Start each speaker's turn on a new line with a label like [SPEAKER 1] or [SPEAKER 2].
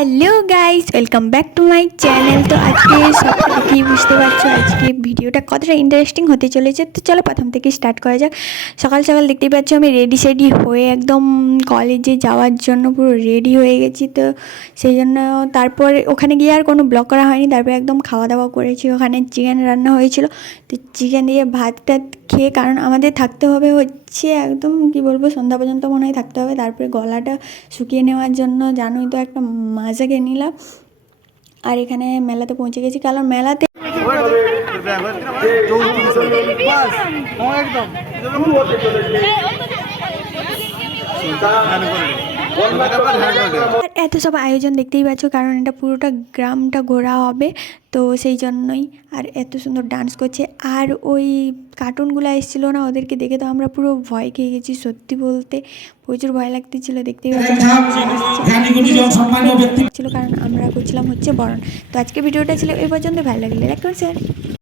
[SPEAKER 1] Hello guys welcome back to my channel তো আজকে দেখেই বুঝতে পারছ, আজকে ভিডিওটা কতটা ইন্টারেস্টিং হতে চলেছে। তো চলো প্রথম থেকে স্টার্ট করা যাক। সকাল সকাল দেখতেই পাচ্ছ, আমি রেডি সেডি হয়ে একদম কলেজে যাওয়ার জন্য পুরো রেডি হয়ে গেছি। তো সেই জন্য তারপর ওখানে গিয়ে আর কোনো ব্লগ করা হয়নি। তারপরে একদম খাওয়া দাওয়া করেছি। ওখানে চিকেন রান্না হয়েছিল। তো চিকেন দিয়ে ভাত টাত খেয়ে, কারণ আমাদের থাকতে হবে হচ্ছে একদম কি বলব সন্ধ্যা পর্যন্ত মনে হয় থাকতে হবে। তারপরে গলাটা শুকিয়ে নেওয়ার জন্য জানোই তো একটা মাজা কিনে নিলাম। আর এখানে মেলাতে পৌঁছে গেছি কারণ মেলাতে এত সব আয়োজন দেখতেই পাচ্ছ কারণ এটা পুরোটা গ্রামটা ঘোরা হবে তো সেই জন্যই আর এত সুন্দর ডান্স করছে। আর ওই কার্টুনগুলো এসেছিল না ওদেরকে দেখে তো আমরা পুরো ভয় খেয়ে গেছি সত্যি বলতে। প্রচুর ভয় লাগতেছিল দেখতেই
[SPEAKER 2] ব্যক্তি
[SPEAKER 1] ছিল কারণ আমরা করছিলাম হচ্ছে বরণ। তো আজকে ভিডিওটা ছিল এই পর্যন্ত ভালো লাগলে লাইক স্যার